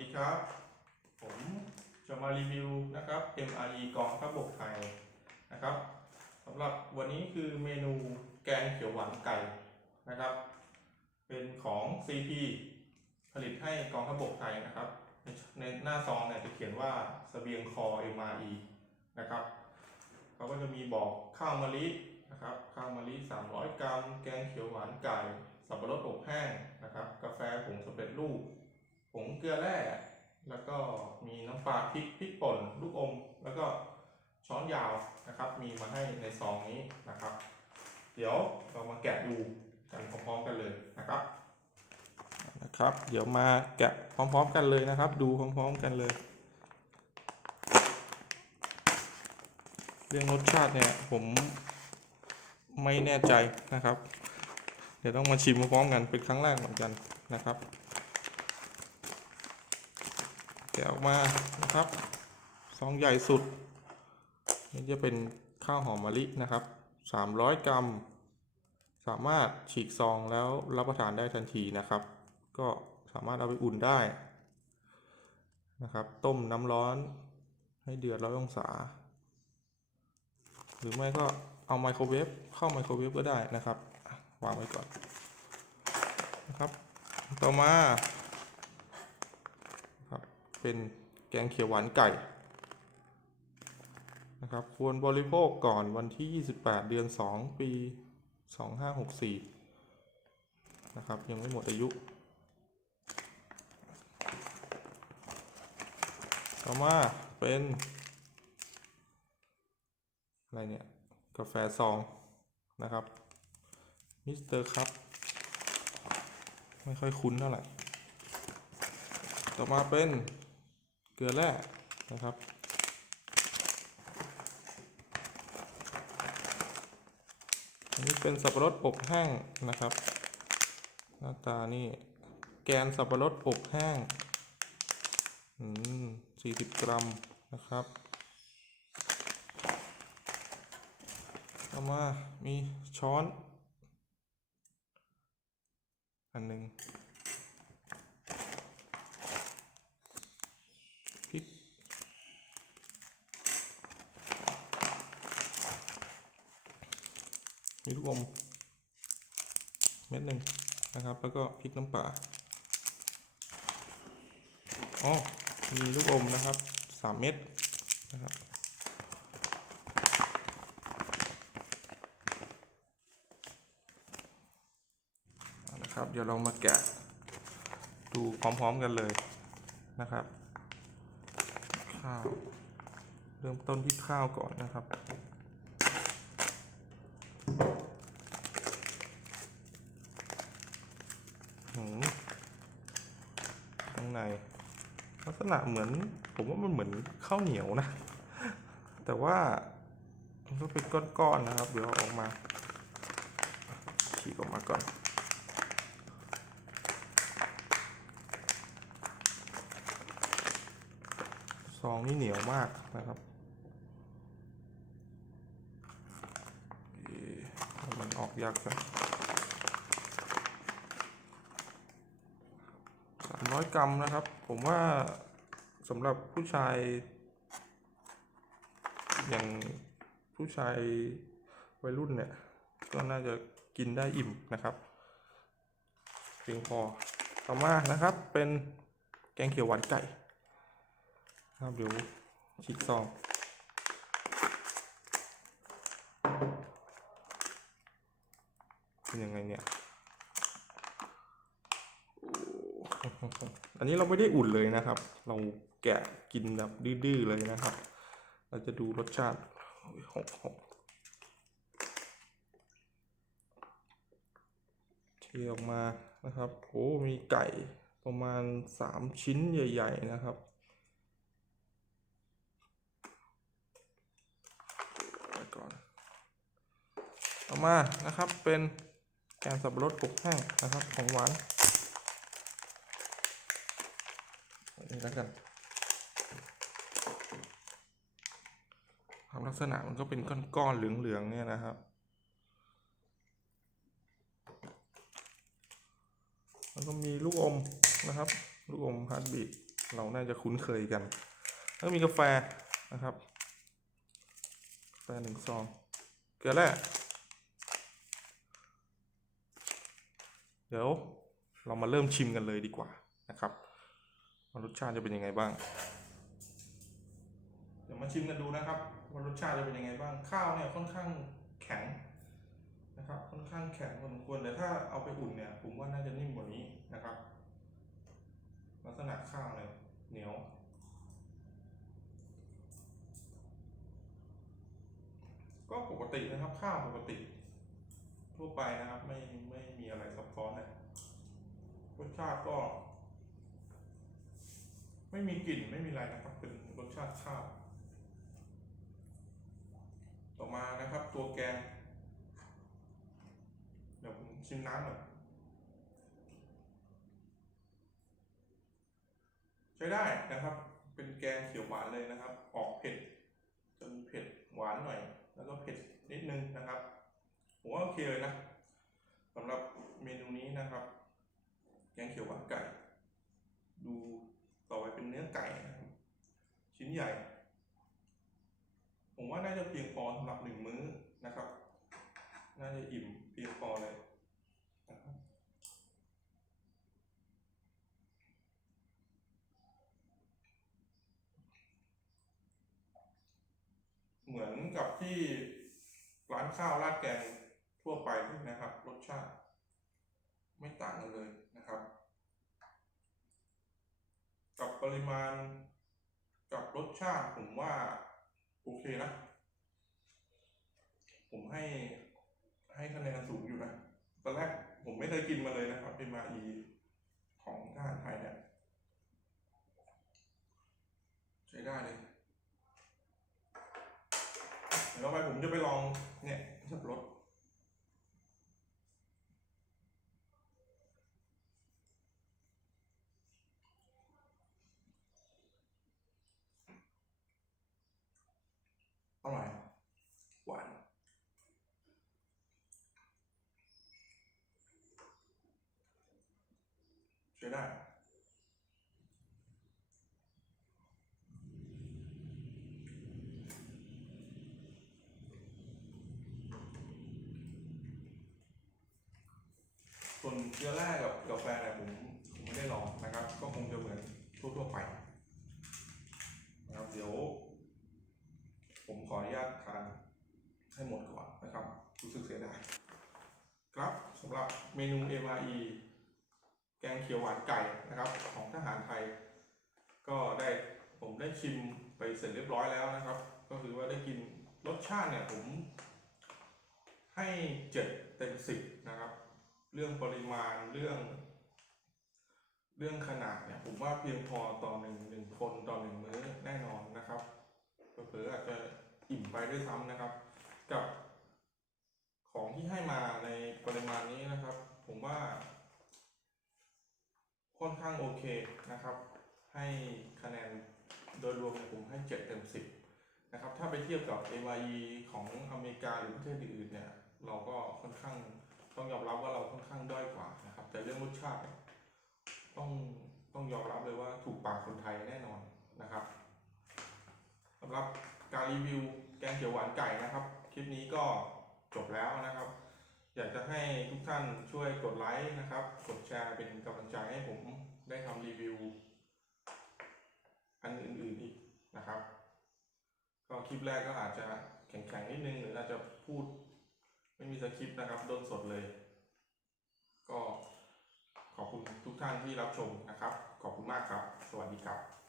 ดีครับ ผมจะมารีวิวนะครับ MRE กองทัพบกไทยนะครับสำหรับวันนี้คือเมนูแกงเขียวหวานไก่นะครับ เป็นของ CP ผลิตให้กองทัพบกไทยนะครับ ในหน้าซองเนี่ยจะเขียนว่าเสบียงคอ MRE นะครับเขาก็จะมีบอกข้าวมะลินะครับข้าวมะลิ 300 กรัม แกงเขียวหวานไก่ สับปะรดอบแห้งนะครับ กาแฟผงสำเร็จรูป ผงเกลือแร่แล้วก็มีน้ำปลาพริกพริกป่นลูกอม แล้วก็ช้อนยาวนะครับ มีมาให้ในซองนี้นะครับ เดี๋ยวเรามาแกะดูกันพร้อมๆกันเลยนะครับนะครับ เดี๋ยวมาแกะพร้อมๆกันเลยนะครับ ดูพร้อมๆกันเลย เรื่องรสชาติเนี่ยผมไม่แน่ใจนะครับ เดี๋ยวต้องมาชิมพร้อมๆกันเป็นครั้งแรกเหมือนกันนะครับ แกะออกมานะครับซองใหญ่สุด นี่จะเป็นข้าวหอมมะลินะครับ 300 กรัม สามารถฉีกซองแล้วรับประทานได้ทันทีนะครับ ก็สามารถเอาไปอุ่นได้นะครับ ต้มน้ำร้อนให้เดือดร้อยองศา หรือไม่ก็เอาไมโครเวฟเข้าไมโครเวฟก็ได้นะครับวางไว้ก่อนนะครับ ต่อมา เป็นแกงเขียวหวานไก่นะครับควรบริโภคก่อนวันที่ 28 เดือน 2 ปี 2564 นะครับ ยังไม่หมดอายุ ต่อมาเป็น อะไรเนี่ย กาแฟซอง นะครับ มิสเตอร์คัพไม่ค่อยคุ้นเท่าไหร่ ต่อมาเป็น เกลือแร่นะครับ อันนี้เป็นสับปะรดอบแห้งนะครับ หน้าตานี่แกนสับปะรดอบแห้งอืมสี่สิบกรัมนะครับต่อมามีช้อน อันหนึ่ง มีลูกอมเม็ดหนึ่งนะครับ แล้วก็พริกน้ำปลาอ๋อมีลูกอมนะครับสามเม็ดนะครับเอาละครับ เดี๋ยวเรามาแกะดูพร้อมๆกันเลยนะครับ ข้าว เริ่มต้นที่ข้าวก่อนนะครับ หืมข้าง ใน ลักษณะเหมือน ผมว่ามันเหมือนข้าวเหนียวนะ แต่ว่ามันก็เป็นก้อนๆนะครับ เดี๋ยวออกมาฉีกออกมาก่อนซองนี่เหนียวมากนะครับมันออกยากจังสาม ร้อยกรัมนะครับ ผมว่าสำหรับผู้ชาย อย่างผู้ชายวัยรุ่นเนี่ย ก็น่าจะกินได้อิ่มนะครับเพียงพอต่อมานะครับเป็นแกงเขียวหวานไก่ครับเดี๋ยวฉีกซองเป็นยังไงเนี่ยโอันนี้เราไม่ได้อุ่นเลยนะครับ เราแกะกินแบบดื้อๆเลยนะครับ เราจะดูรสชาติหกหกเทออกมานะครับโอ้มีไก่ประมาณสามชิ้นใหญ่ ๆ นะครับไปก่อนต่อมานะครับเป็นแกงสับปะรดอบแห้งนะครับของหวานอั นี้แล้วกันครับลักษณะมันก็เป็นก้อนๆเหลืองๆเนี่ยนะครับแล้วก็มีลูกอมนะครับ ลูกอมฮาร์ดบีทเราน่าจะคุ้นเคยกัน แล้วมีกาแฟนะครับกาแฟหนึ่งซองเกลือแร่เดี๋ยวเรามาเริ่มชิมกันเลยดีกว่านะครับ รสชาติจะเป็นยังไงบ้าง เดี๋ยวมาชิมกันดูนะครับว่ารสชาติจะเป็นยังไงบ้าง ข้าวเนี่ยค่อนข้างแข็งนะครับ ค่อนข้างแข็งพอสมควรแต่ถ้าเอาไปอุ่นเนี่ย ผมว่าน่าจะนิ่มกว่านี้นะครับ ลักษณะข้าวเนี่ยเหนียวก็ปกตินะครับข้าวปกติ ทั่วไปนะครับ ไม่ไม่มีอะไรซับซ้อนนะรสชาติก็ ไม่มีกลิ่นไม่มีอะไรนะครับ เป็นรสชาติข้าว ต่อมานะครับ ตัวแกง เดี๋ยวผมชิมน้ำหน่อยใช้ได้นะครับ เป็นแกงเขียวหวานเลยนะครับ ออกเผ็ดจะมีเผ็ดหวานหน่อย แล้วก็เผ็ดนิดนึงนะครับผมว่าโอเคเลยนะสำหรับเมนูนี้นะครับ แกงเขียวหวานไก่ ไก่ ชิ้นใหญ่ ผมว่าน่าจะเพียงพอสำหรับหนึ่งมื้อนะครับ น่าจะอิ่มเพียงพอเลยนะครับเหมือนกับที่ร้านข้าวราดแกงทั่วไปนะครับ รสชาติ ไม่ต่างกันเลยนะครับ กับ ปริมาณกับรสชาติผมว่า โอเคนะ ผมให้ ให้คะแนนสูงอยู่นะ ตอนแรกผมไม่เคยกินมาเลยนะครับเป็นมาอีของทหารไทยเนี่ยใช้ได้เลยเดี๋ยวต่อไปผมจะไปลองเนี่ยสับรส อร่อย หวาน ใช้ได้ ส่วนเกลือแร่กับกาแฟเนี่ยผมผมไม่ได้ลองนะครับ ก็คงจะเหมือนทั่วๆไปนะครับเดี๋ยว ผมขออนุญาตทานให้หมดก่อนนะค รู้สึกเสียดายครับสำหรับเมนู MRE แกงเขียวหวานไก่นะครับ ของทหารไทย ก็ได้ผมได้ชิมไปเสร็จเรียบร้อยแล้วนะครับ ก็คือว่าได้กินรสชาติเนี่ยผมให้เจ็ดเต็มสิบนะครับ เรื่องปริมาณเรื่อง เรื่องขนาดเนี่ยผมว่าเพียงพอต่อหนึ่งหนึ่งคนต่อหนึ่งมื้อแน่นอนนะครับเผลออาจจะอิ่มไปด้วยซ้ำนะครับ กับ ของที่ให้มาในปริมาณนี้นะครับ ผมว่า ค่อนข้างโอเคนะครับ ให้คะแนนโดยรวมผมให้เจ็ดเต็มสิบนะครับ ถ้าไปเทียบกับ AYE ของอเมริกาหรือประเทศอื่นๆเนี่ย เราก็ค่อนข้างต้องยอมรับว่าเราค่อนข้างด้อยกว่านะครับ แต่เรื่องรสชาติต้องต้องยอมรับเลยว่าถูกปากคนไทยแน่นอนนะครับสำหรับการรีวิวแกงเขียวหวานไก่นะครับ คลิปนี้ก็ จบแล้วนะครับ อยากจะให้ทุกท่านช่วยกดไลค์นะครับ กดแชร์เป็นกำลังใจให้ผมได้ทำรีวิว อันอื่นๆอีกนะครับ ก็คลิปแรกก็อาจจะแข็งๆนิดนึงหรืออาจจะพูดไม่มีสคริปต์นะครับโดนสดเลย ก็ขอบคุณทุกท่านที่รับชมนะครับ ขอบคุณมากครับ สวัสดีครับ